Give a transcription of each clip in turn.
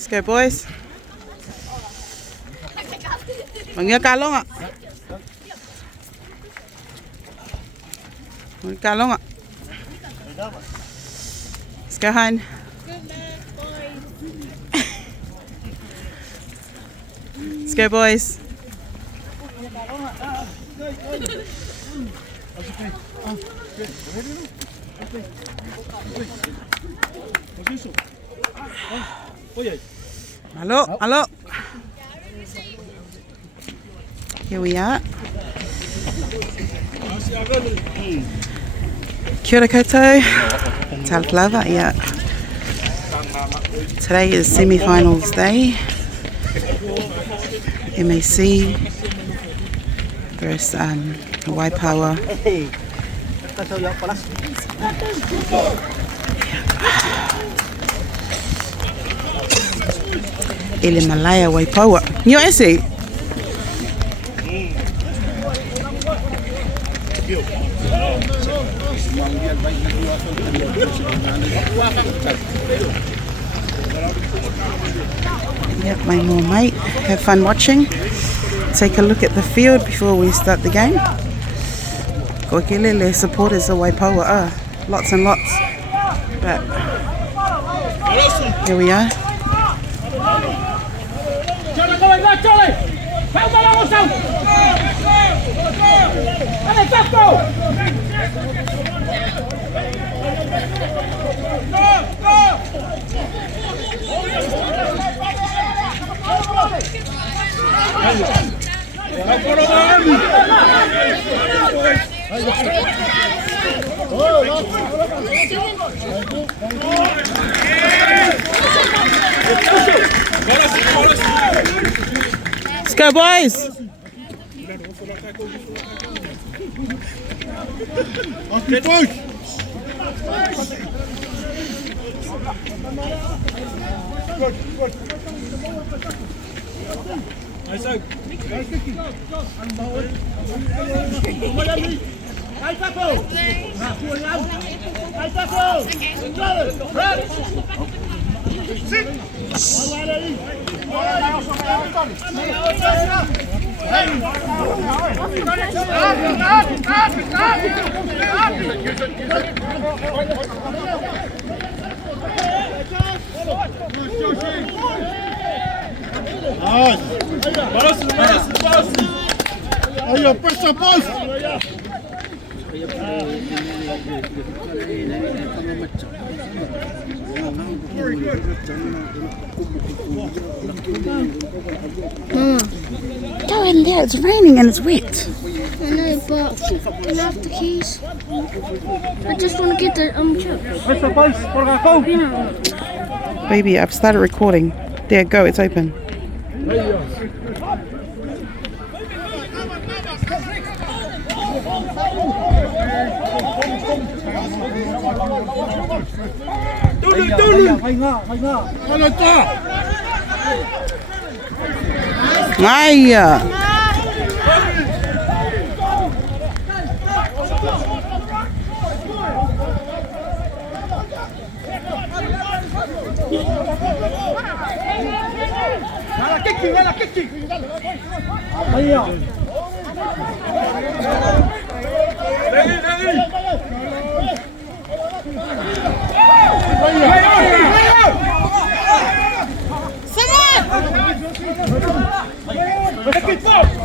Let's go, boys. Mga kalong ạ. Mga kalong ạ. Let's go, hon. Let's go, boys. Hello, hello. Here we are. Kia ora koutou. Talplava, yeah. Today is semi-finals day. M.A.C. versus Waipawa. Ele Malaya Waipawa. Nyo ese? Yep, my more mate. Have fun watching. Take a look at the field before we start the game. Kokelele supporters of Waipawa, lots and lots. But here we are. Let's go, boys. Ayo, pressa, boys! Go in there, it's raining and it's wet. I know, but can I have the keys? I just want to get the chips. Pressa, boys! Por Baby, I've started recording. There, go, it's open. Ay!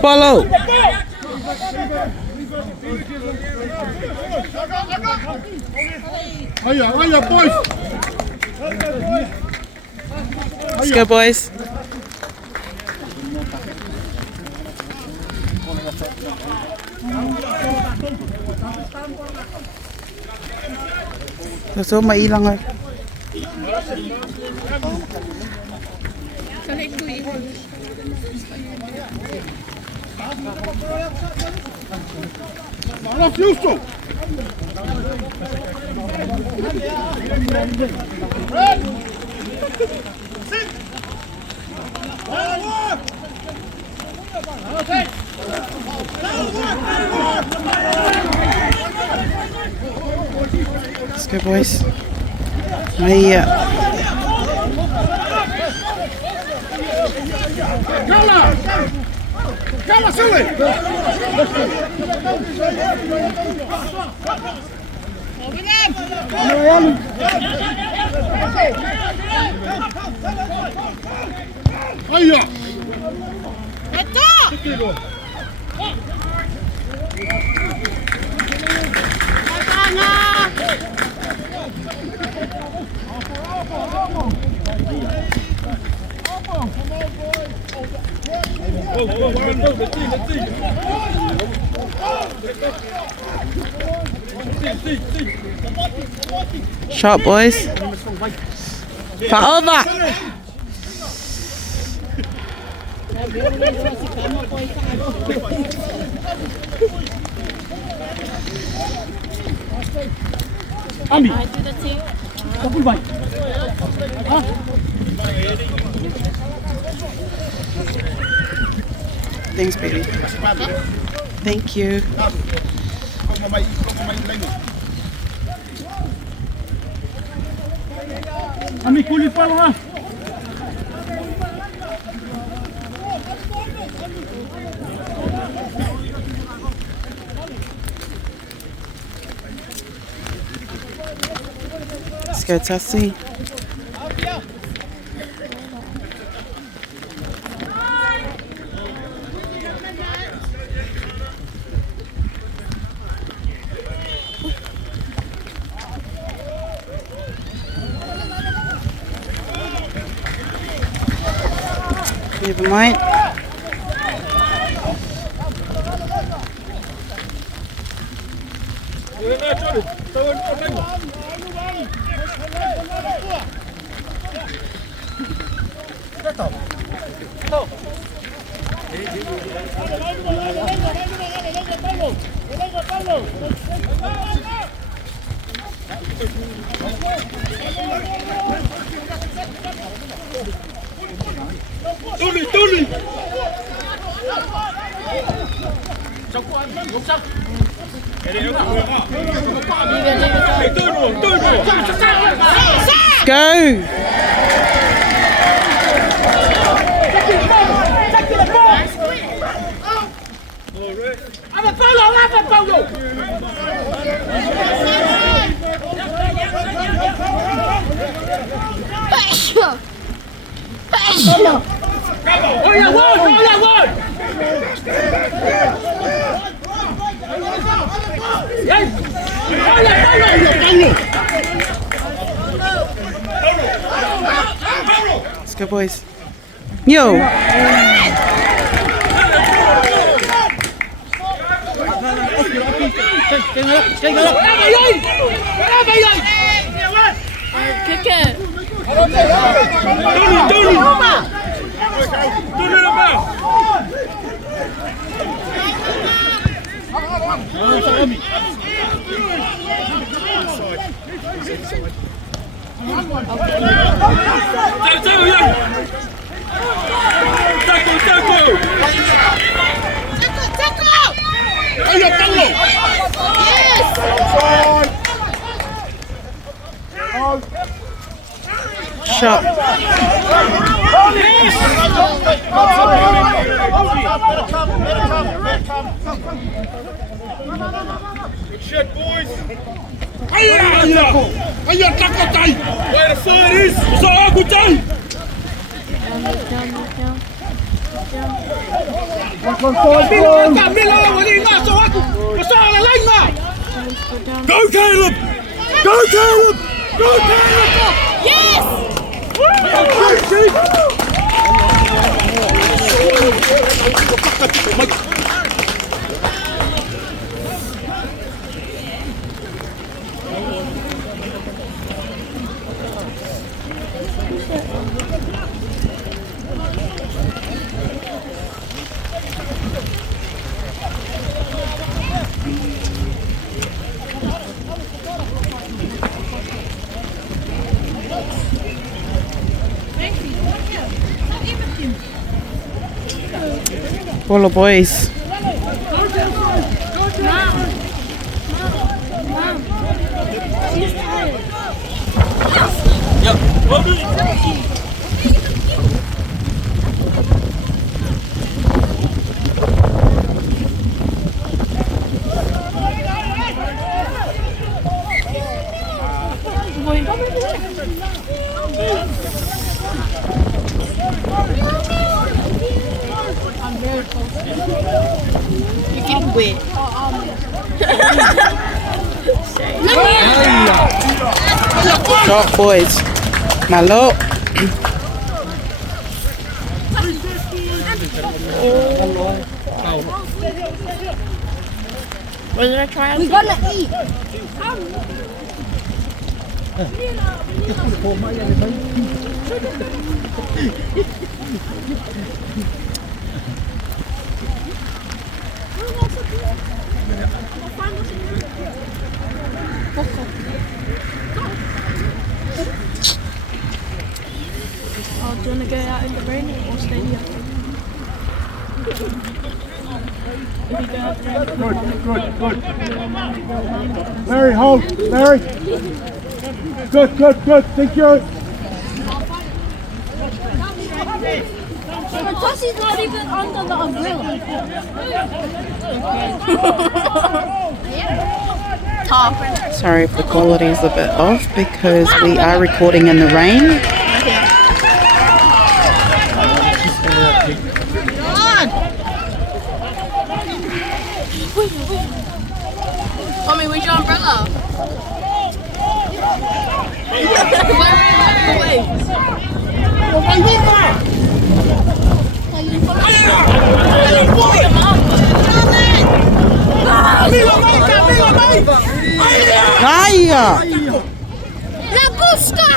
Follow. Ayo, boys! Let's go, boys. So mailang ay. Houston! Let's go, boys. May Cala, sube. Ahí ya. Sharp, boys. For over. Ami. Thanks, baby. Thank you. Ami, kulit pa lang ha. Let's go, Tassie. Never mind. Tuli. Go! Let's go, boys. Yo! Kick it. Shot. Good shit, boys. Ayah, takut tay. Where the foot is? So aku tay. Bila wali nga so aku. Masalah lain lah. Go Caleb. Go Caleb. Go Caleb. Yes! All the boys. You're getting wet. Shot, boys. Malo. What did I try? We're gonna eat. Oh, do you want to go out in the rain or stay here? Good. Mary, hold. Mary. Good. Thank you. The Tussie's not even under the umbrella. Sorry if the quality is a bit off because we are recording in the rain. Mommy, where's your umbrella? Vaya! La busca!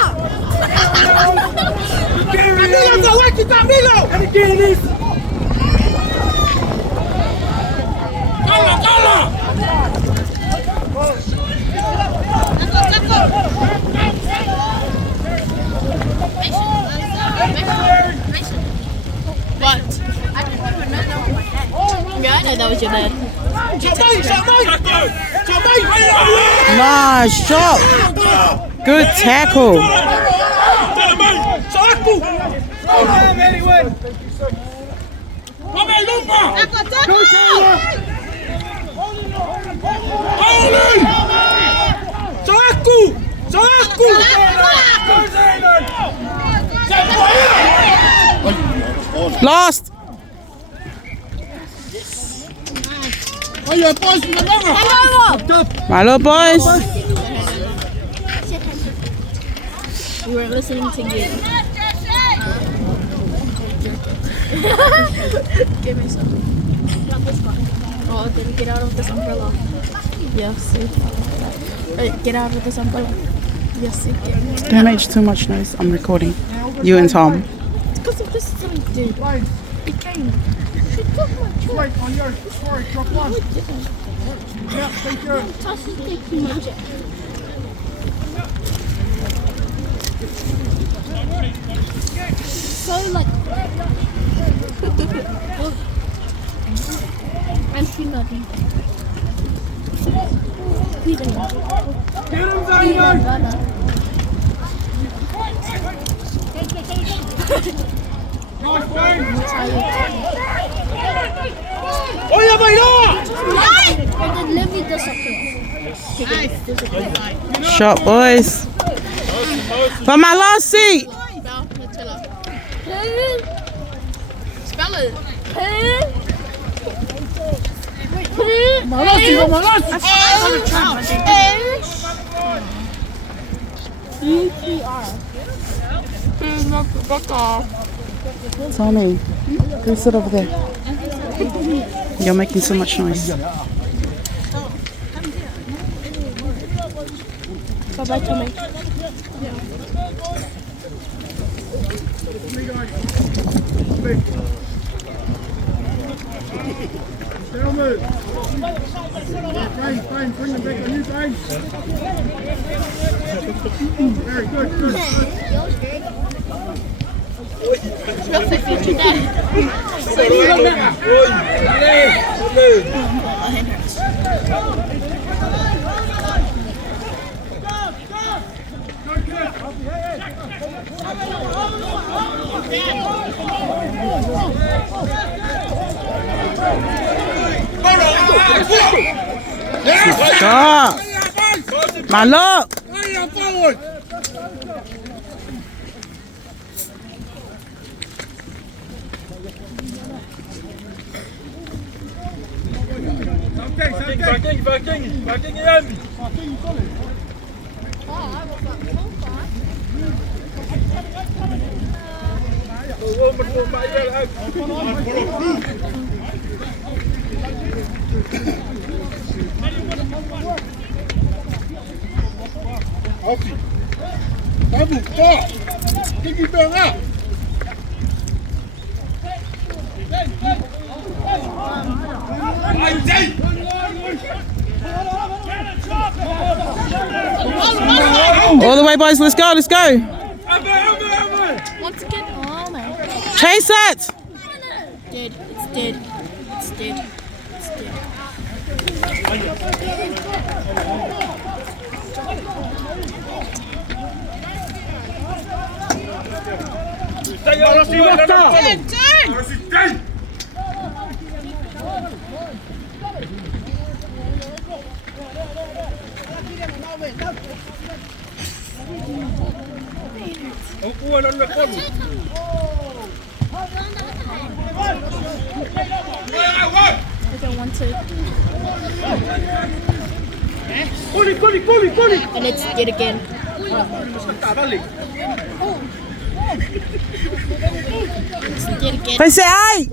What? Yeah, I know that was your dad. Nice shot. Good tackle. Lost. Malo, boys. We weren't listening to you. Give me some. Oh, then get out of this umbrella. Yes. Get out of this umbrella. Yes, you can. Don't make too much noise. I'm recording. You and Tom. It's because of this thing, dude. It came. She took my truck. On yours. Sorry, truck one. Yeah, thank you. Tussie's taking my jet. So like I'm peanutty. Get him, Zion! Oye, bailó! And then let me disappear. Shot, boys. For my last seat. Spell it. Tommy, go sit over there. You're making so much noise. Bye-bye, Tommy. Fine, bring them back on you, Fine. Very good. That's the future dad. Shot. Malo. Viking igen! Babu, kok! Tinggi tengah! All the way, boys. Let's go. Let's go. Once again. Oh my. Chase it. Dead. It's dead. It's dead. It's dead. I don't want to. And it's dead again. It's dead again. Face ai.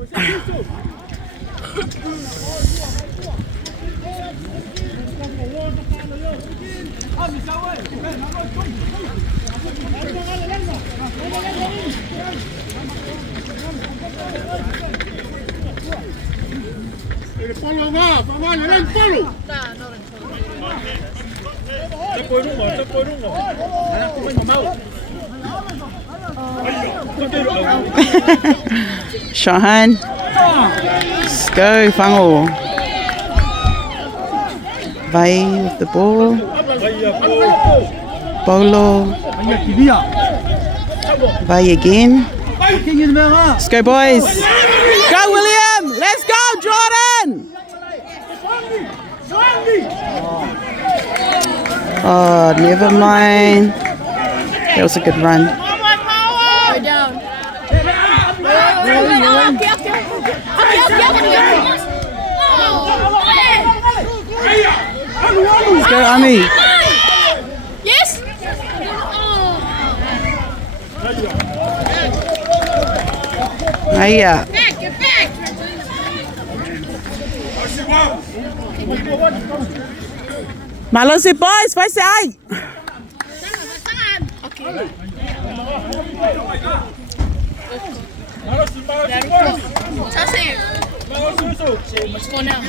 Follow nga, paman, ren follow. Shahan. Let's go, Fango. Vai with the ball. Bolo. Vai again. Let's go, boys. Go, William. Let's go, Jordan. Oh, never mind. That was a good run. Go down. Let's go, Ami. Yes. Hiya. Malo si boys, vai se ai. Let's go now.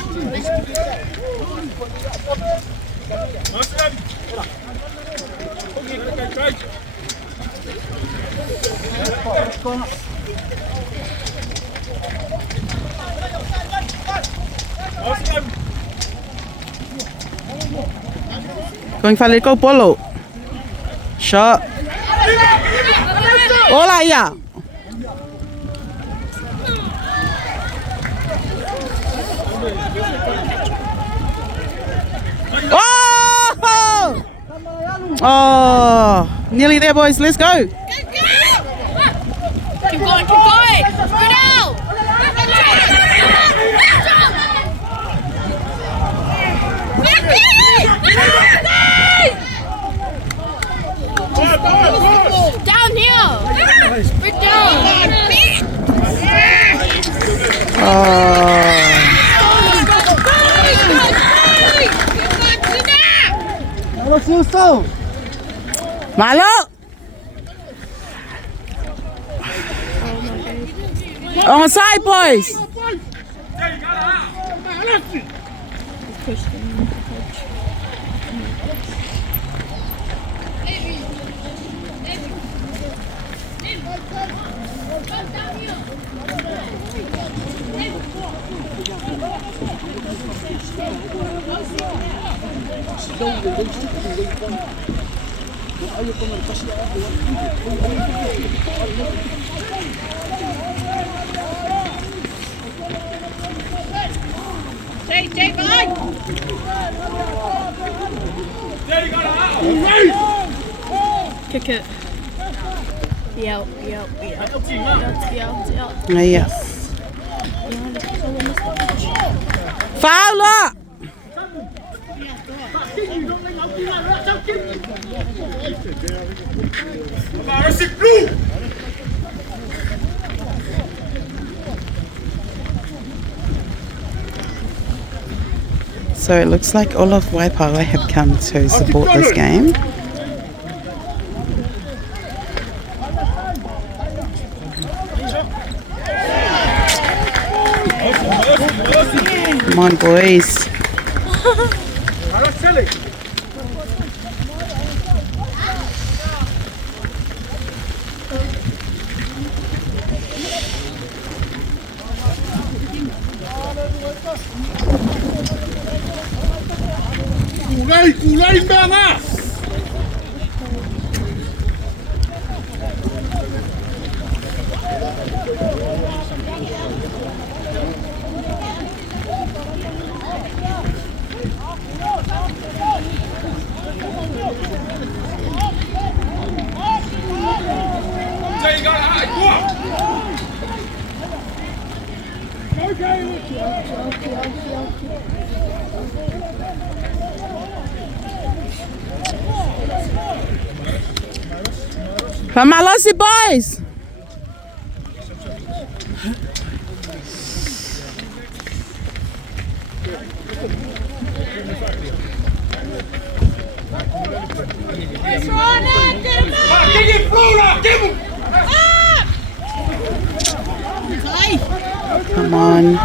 Going for little polo. Shot. Hola, ya. Oh! Oh! Nearly there, boys. Let's go. Keep going. Keep going. Go down. Down here. We're down. Oh. Malo. On side, boys. Kick it. Yep. Hiya. Foul up. So it looks like all of Waipawa have come to support this game. Come on, boys. Kulay mga! Pamalosi, boys! Come on.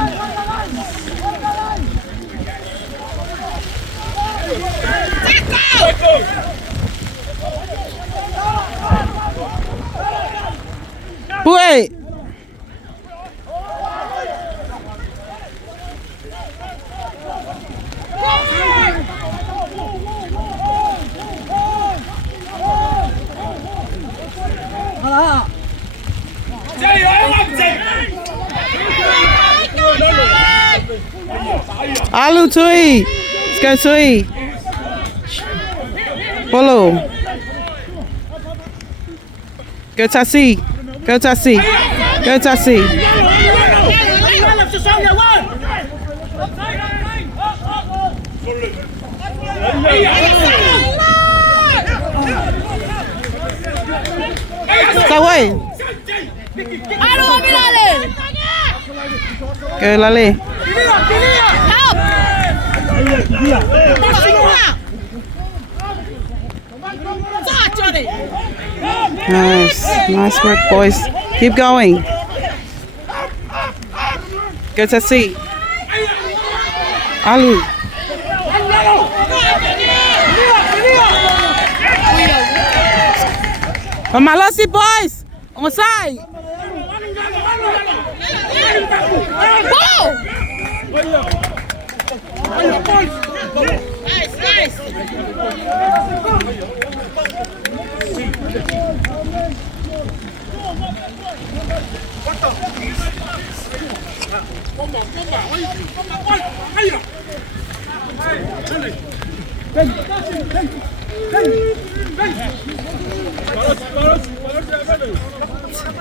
Wait. Alu Tui. Let's go Tui. Follow. Go Tassi. Go Tassi. Go Tassi. Saway. Go Lale. Nice work, boys. Keep going. Go to see. Alu. Pamalosi, boys. On the side. Nice.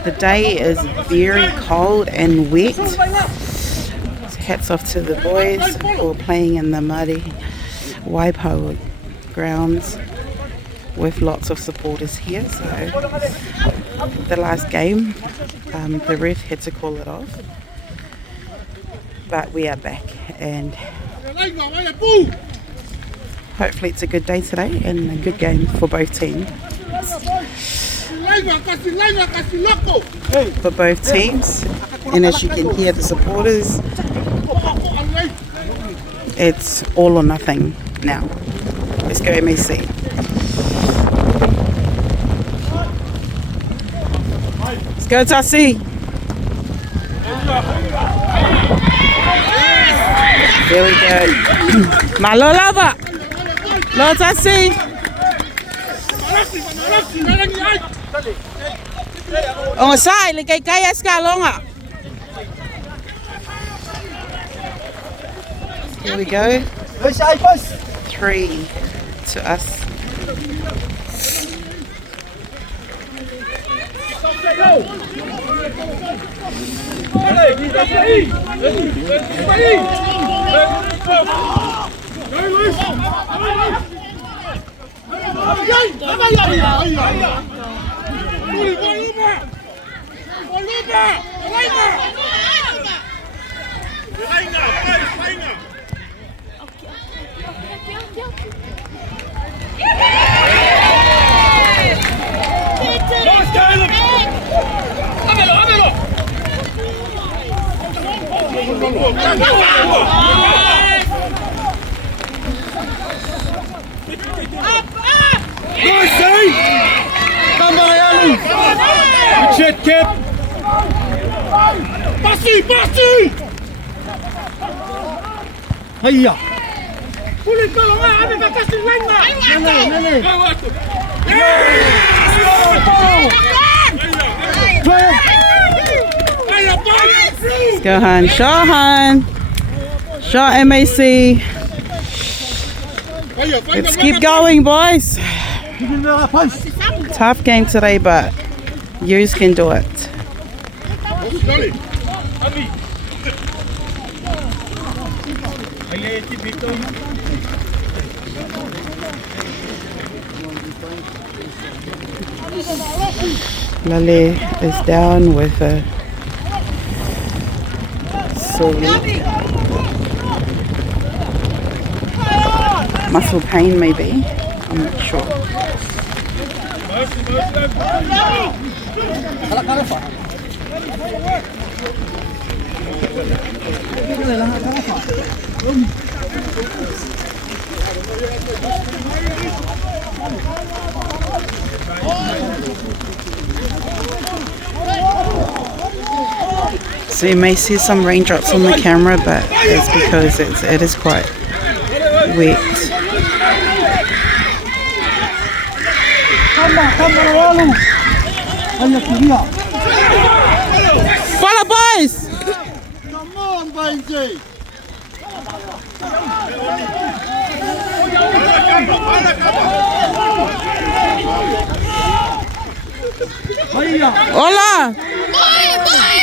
The day is very cold and wet. Hats off to the boys for playing in the muddy Waipawa grounds with lots of supporters here. So the last game, the ref had to call it off, but we are back and hopefully it's a good day today and a good game for both teams. And as you can hear the supporters, it's all or nothing now. Let's go M.A.C. Let's go Tassi. There we go. Malo lava. Lo Tassi. On side, le kay kaya longa. Here we go. 3 to us. Hiya. Kulit kalau ada kasih lain mah. Nene. Let's go, Han. Shaw, Han. Shaw, M.A.C. Let's keep going, boys. Tough game today, but yous can do it. Lale is down with a muscle pain, maybe. I'm not sure. So you may see some raindrops on the camera, but it's because it is quite wet. Follow, boys! Come on, baby! Hola!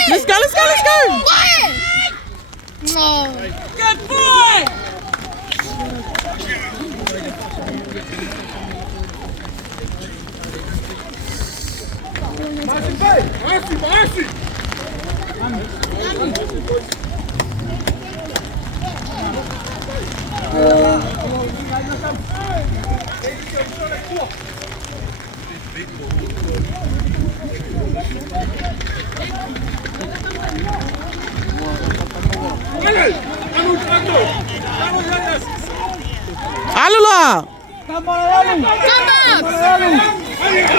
Let's go, let's go, let's go! Good boy! Alula! Come on!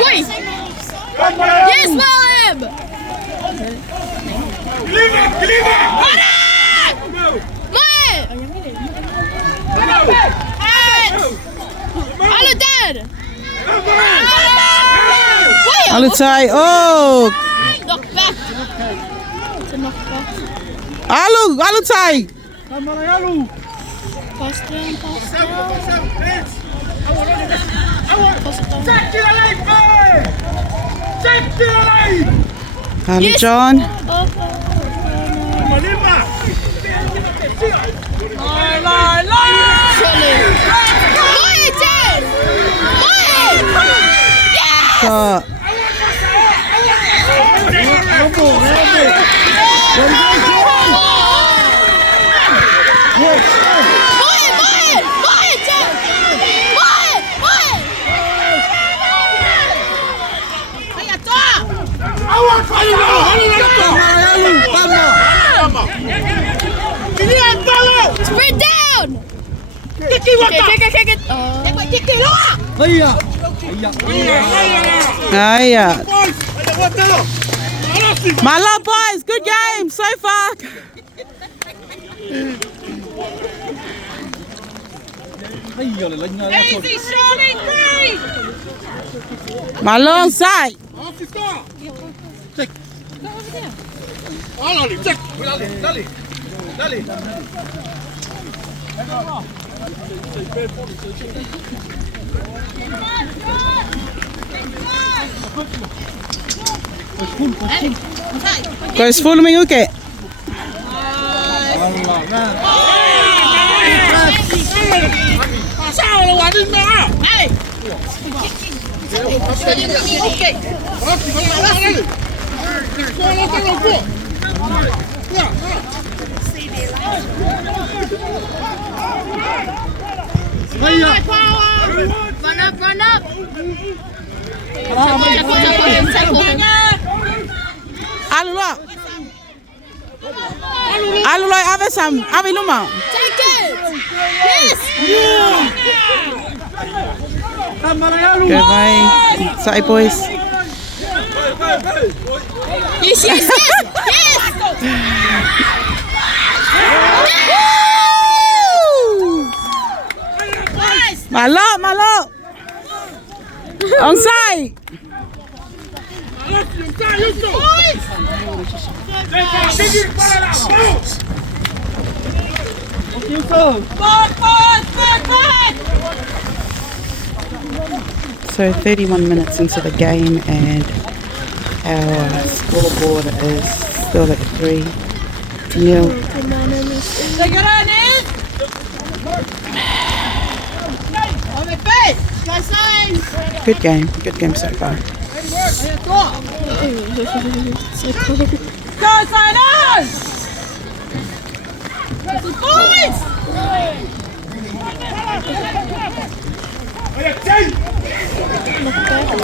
Wait! Yes, Malim! Alu dead! Alu tie, oh! Knock back! It's a knockback. Alu tie! Pass down, pass down. Alu John. Shot. Sprint down! Kick it! Hiya. My love, boys, good game so far. Easy, Shawnee, great! My long side. Guys, follow me, okay? Sao là quả đinh đó? Run up, run up. Tackle him, tackle him. Alula. Alula, ave sam, ave luma. Take it. Yes. Good bye. Sorry, boys. Yes, yes, yes. Yes. Malo. Onside. So 31 minutes into the game and our scoreboard is still at 3-0. Good game so far.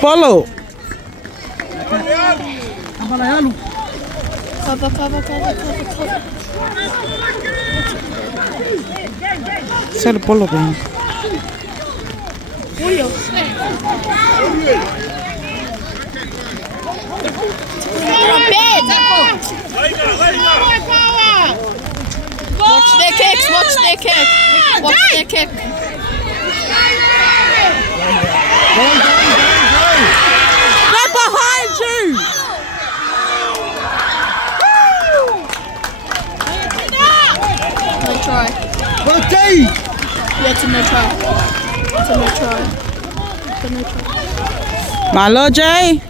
Follow. Cover. Só o polo bem. Watch their kicks, watch their kick. Right behind you! No try. Well, Dave! Yeah, it's a no try. It's a no try. Malo, Jay.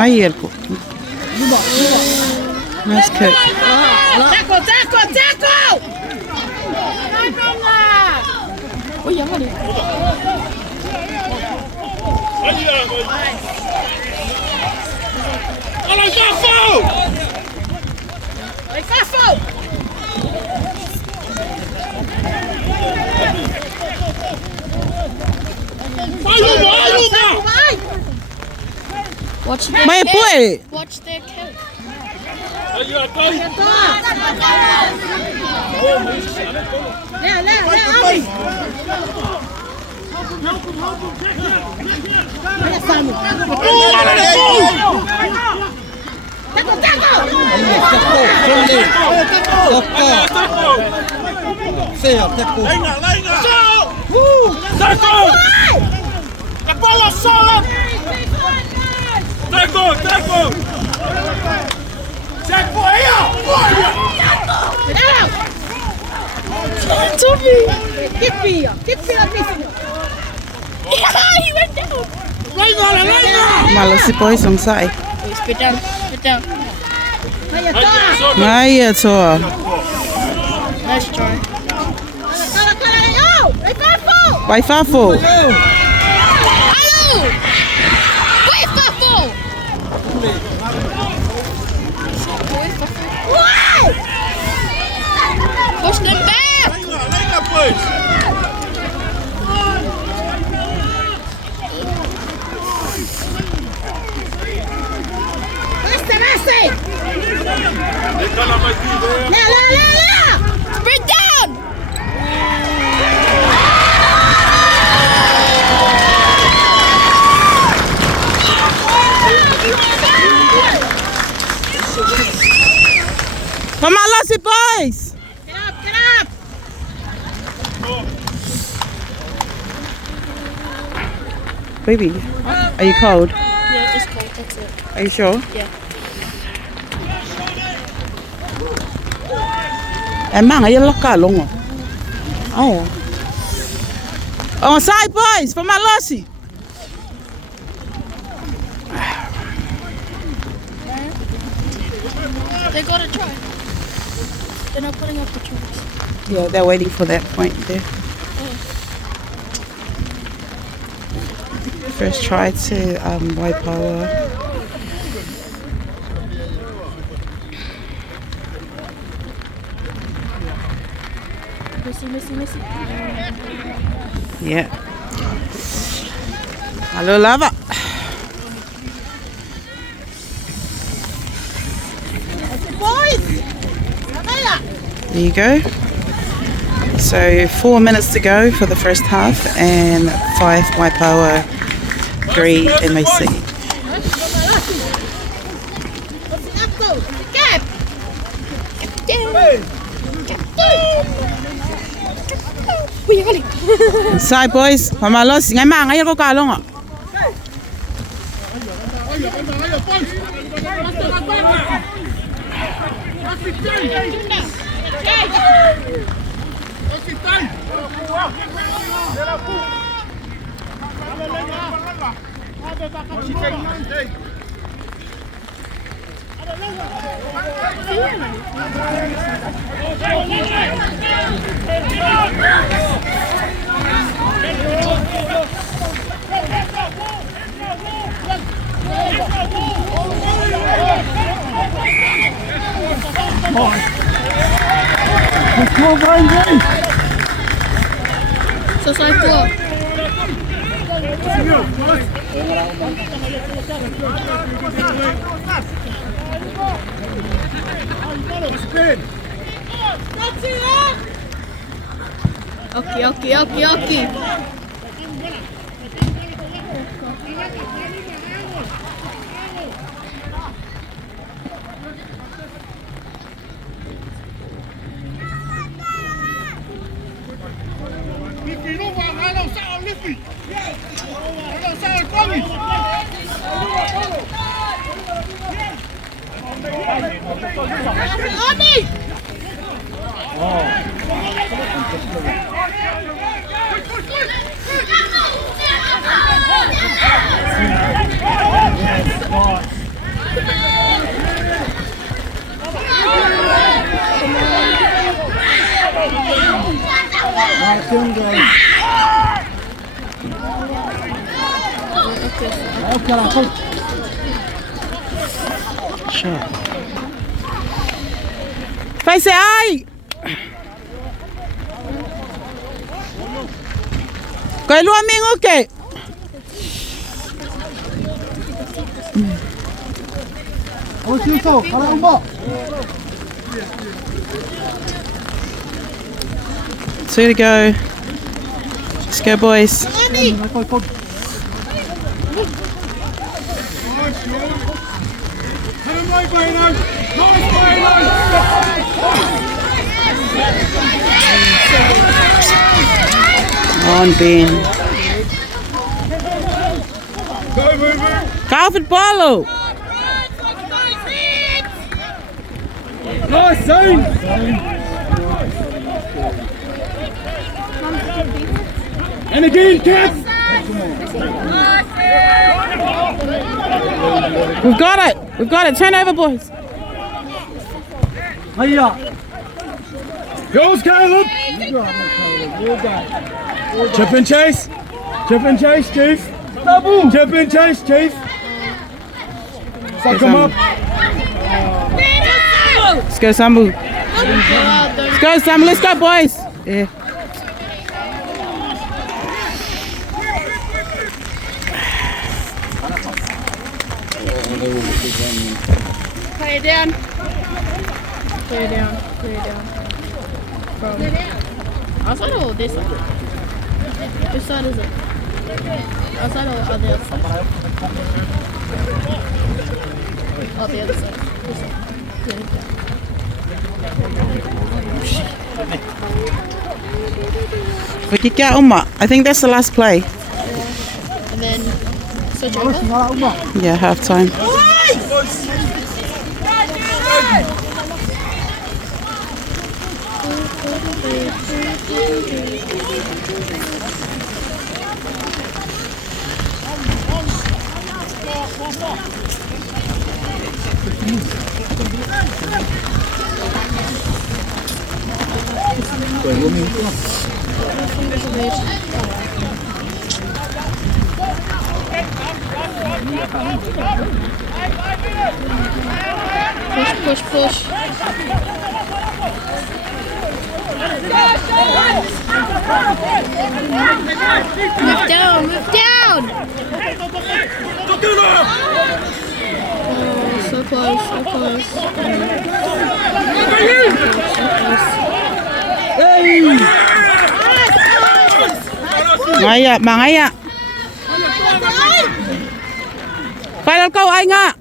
Aí, Erco. Nice kick. Tackle! Ôi, giống rồi đi. Watch their May kick. pull. Watch their kick. He went down. Malo si boys on side. Spit down. Aí, Etor. Nice try. Vai, Fafo. Hello! Wait, Fafo! Push them back! Sprint down! Vamos lá, si boys. Baby, are you cold? Yeah, just cold. That's it. Are you sure? Yeah. Emang ayo loka longo. Oh. Oh, side boys for my lossy. They got to try. They're not putting up the tries. Yeah, they're waiting for that point there. First try to Waipawa. Missy. Yeah. Hello, lava. There you go. So 4 minutes to go for the first half and 5 Waipawa, 3 M.A.C. Side boys, mama loss, ngay mang ayo ko kalong ah. Selesai keluar. Oke. Sure. Face ai. Kay luar minggu ke? Oh, siso, kalau mbak. 2 to go. Let's go, boys. On Ben. Calvin Paulo. Nice, Zane. And again, kids. We've got it. Turn over, boys. Hiya. Goes, Caleb. Chip and chase, Chief. Double. Chip and chase, Chief. Suck him up. Let's go, Sambu. Let's go, boys. Yeah. Play it down. From outside or this side? Which side is it? Outside or the other side? Oh, the other side. This side. I think that's the last play. And and then switch over. Yeah, half time. Push, push. Move down, move down! Oh, so close, so close. Ngaya, mangaya. Final ko ay nga.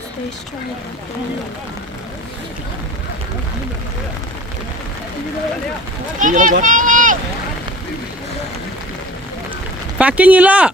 Stay strong. Fucking ilo.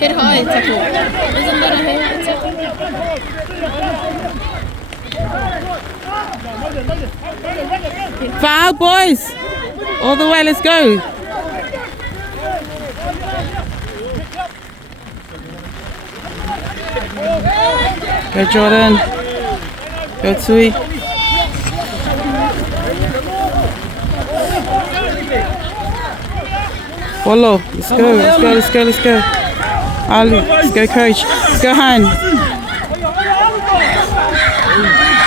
Hit high, tackle. Isn't that a high tackle? Foul, boys. All the way, let's go. Go Jordan. Go Tui. Follow. Let's go, let's go, let's go, let's go. Ali, let's go coach. Let's go Han.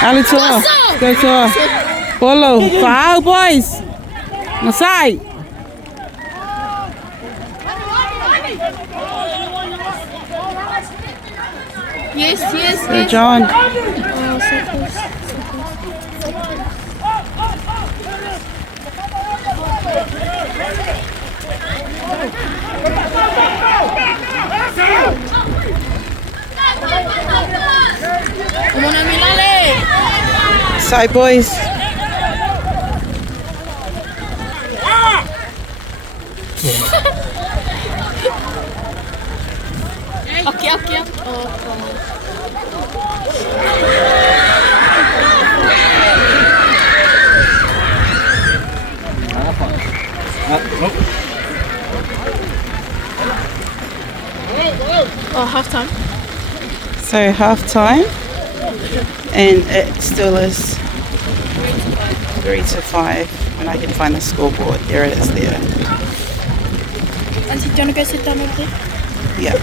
Ali to her. Let's go to her. Follow. Foul, boys. On the side. Yes, yes, Go yes. John. Oh, so close, so close. Come on, Amilale. Side, boys. Okay, okay. Oh, half time. So half time, and it still is 3-5. And I can find the scoreboard. There it is. There. Auntie, do you want to go sit down over there? Yeah.